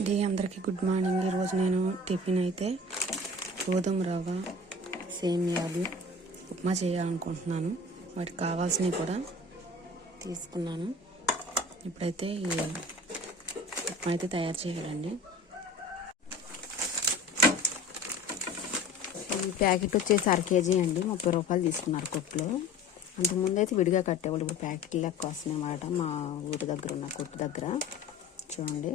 అండి అందరికీ good morning. ఈరోజు నేను టిఫిన్ అయితే గోధుమ రవ్వ సేమియాలు ఉప్మా చేయాలనుకుంటున్నాను. వాటికి కావాల్సినవి కూడా తీసుకున్నాను. ఇప్పుడైతే ఈ ఉప్మా అయితే తయారు చేయాలండి. ఈ ప్యాకెట్ వచ్చేసి అర కేజీ అండి. ముప్పై రూపాయలు తీసుకున్నారు కొట్టులో అంతకుముందు అయితే విడిగా కట్టేవాళ్ళు. ఇప్పుడు ప్యాకెట్ లెక్క వస్తున్నాయి అన్నమాట మా ఊరి దగ్గర ఉన్న కొట్టు దగ్గర. చూడండి.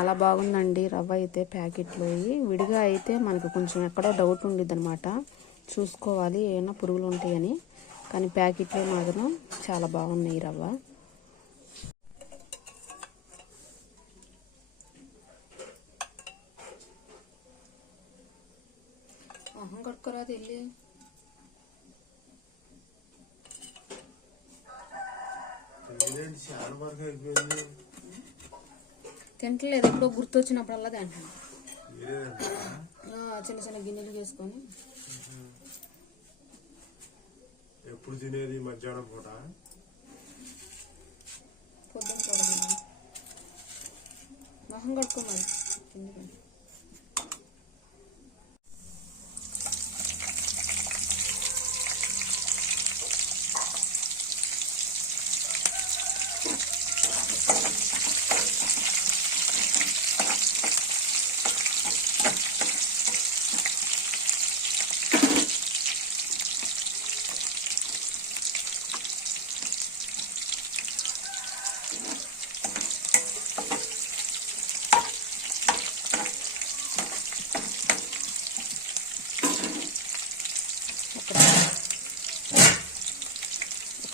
చాలా బాగుందండి. రవ్వ అయితే ప్యాకెట్లో అయ్యి విడిగా అయితే మనకు కొంచెం ఎక్కడో డౌట్ ఉండిద్ది అనమాట చూసుకోవాలి ఏమైనా పురుగులు ఉంటాయని. కానీ ప్యాకెట్లో మాత్రం చాలా బాగున్నాయి ఈ రవ్వ. మొహం వెళ్ళి చాలా వరకు అయిపోయింది. తింటలేదు. ఎప్పుడో గుర్తొచ్చినప్పుడల్లా తింటాను. చిన్న చిన్న గిన్నెలు చేసుకొని. ఎప్పుడు తినేది మధ్యాహ్నం పూట? పొద్దున చూడదు మొహం కట్టుకో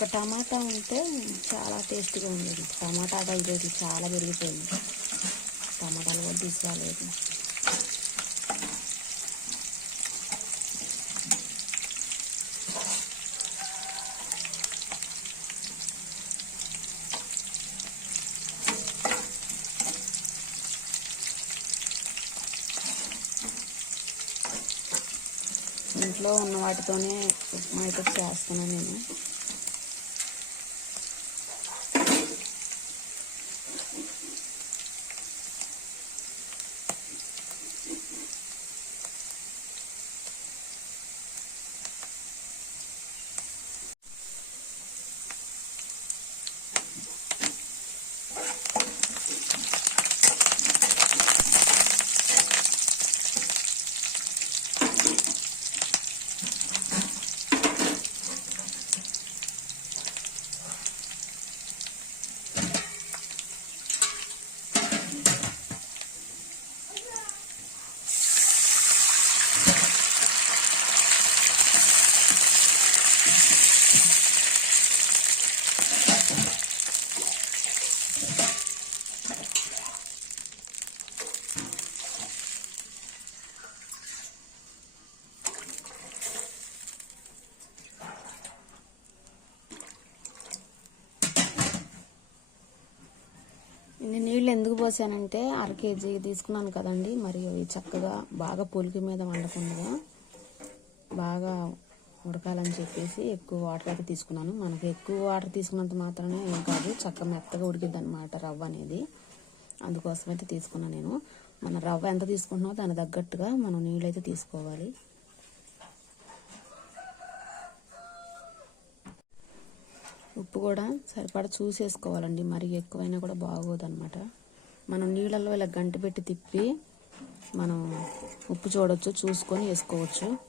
ఒక టమాటా ఉంటే చాలా టేస్ట్గా ఉండేది. టమాటా రేట్లు చాలా పెరిగిపోయింది. టమాటాలు కూడా తీసుకురాలేదు ఇంట్లో ఉన్న వాటితోనే ఉప్మా అయితే చేస్తున్నాను నేను. నీళ్ళు ఎందుకు పోసానంటే అర కేజీ తీసుకున్నాను కదండి. మరి అవి చక్కగా బాగా పులికి మీద వండకుండా బాగా ఉడకాలని చెప్పేసి ఎక్కువ వాటర్ అయితే తీసుకున్నాను. మనకి ఎక్కువ వాటర్ తీసుకున్నంత మాత్రమే ఏం కాదు చక్క మెత్తగా ఉడికిద్ది అనమాట రవ్వ అనేది. అందుకోసం అయితే తీసుకున్నాను నేను. మన రవ్వ ఎంత తీసుకుంటున్నామో దాని తగ్గట్టుగా మనం నీళ్ళు అయితే తీసుకోవాలి. ఉప్పు కూడా సరిపడా చూసేసుకోవాలండి. మరి ఎక్కువైనా కూడా బాగోదన్నమాట. మనం నీళ్ళల్లో ఇలా గంట పెట్టి తిప్పి మనం ఉప్పు చూడవచ్చు చూసుకొని వేసుకోవచ్చు.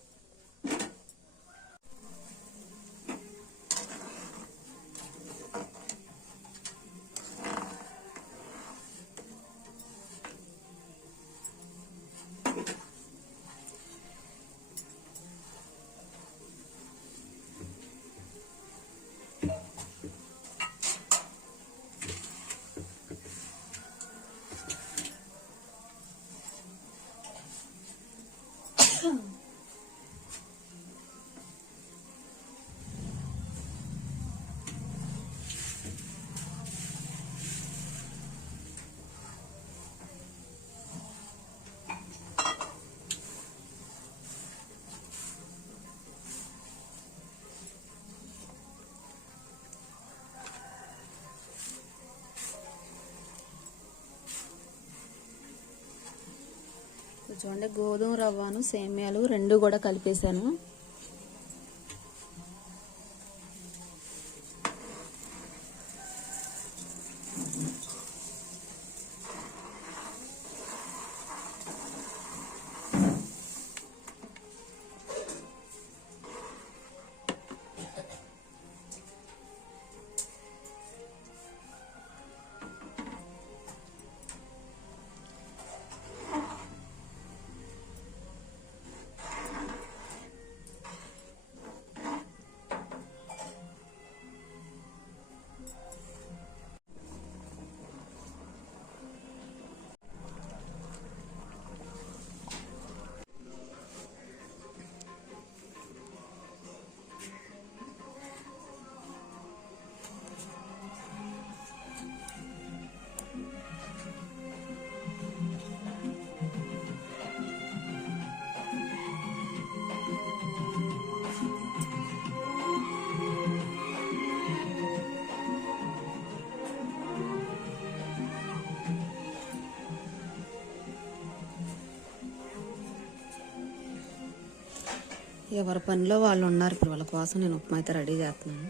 చూడండి గోధుమ రవ్వను సేమ్యాలు రెండు కూడా కలిపేశాను. ఎవరి పనిలో వాళ్ళు ఉన్నారు ఇప్పుడు వాళ్ళ కోసం నేను ఉప్మా అయితే రెడీ చేస్తున్నాను.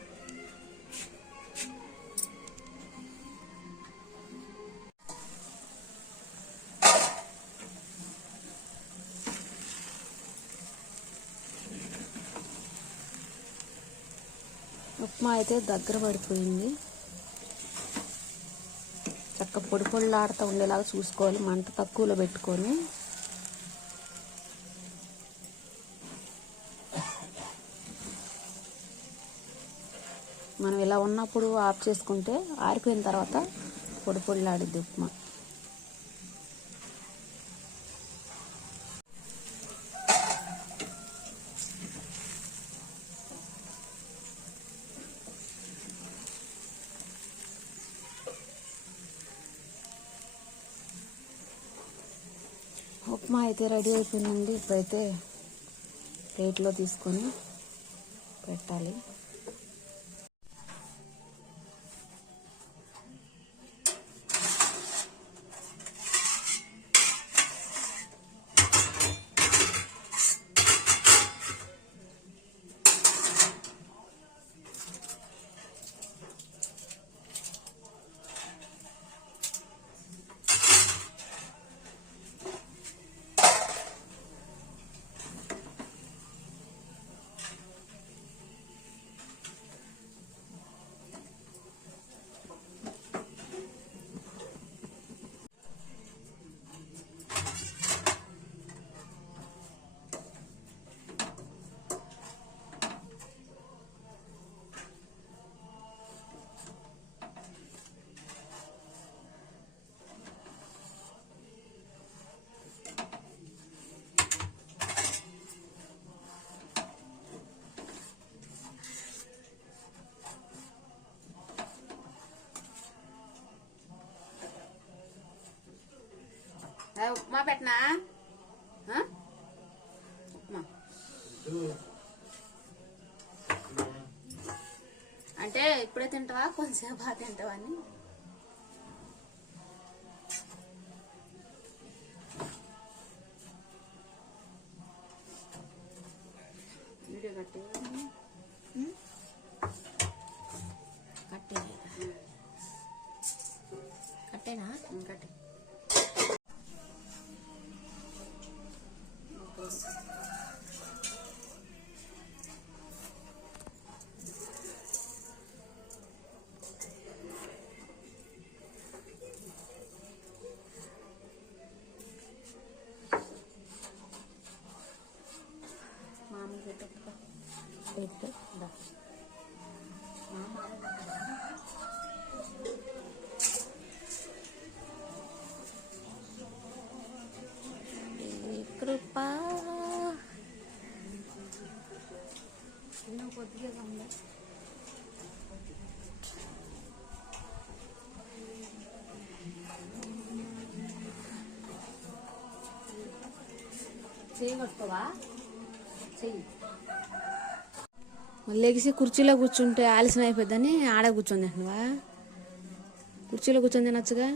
ఉప్మా అయితే దగ్గర పడిపోయింది. చక్క పొడి పొడిలాడుతూ ఉండేలాగా చూసుకోవాలి మంట తక్కువలో పెట్టుకొని మనం ఇలా ఉన్నప్పుడు ఆఫ్ చేసుకుంటే ఆరిపోయిన తర్వాత పొడి పొడిలాడిద్ది ఉప్మా. ఉప్మా అయితే రెడీ అయిపోయిందండి. ఇప్పుడైతే ప్లేట్లో తీసుకొని పెట్టాలి. పెట్టనా? అంటే ఇప్పుడే తింటావా? కొంచెం బాగా తింటావా అని? వీడియో కట్టి. కట్టే కట్టేనా? కట్టే. చెయ్యి చెయ్యి. మళ్ళీ లెగిసి కుర్చీలో కూర్చుంటే ఆలస్యం అయిపోద్దని ఆడ కూర్చొని తింటున్నావా? కుర్చీలో కూర్చొని తినొచ్చుగా?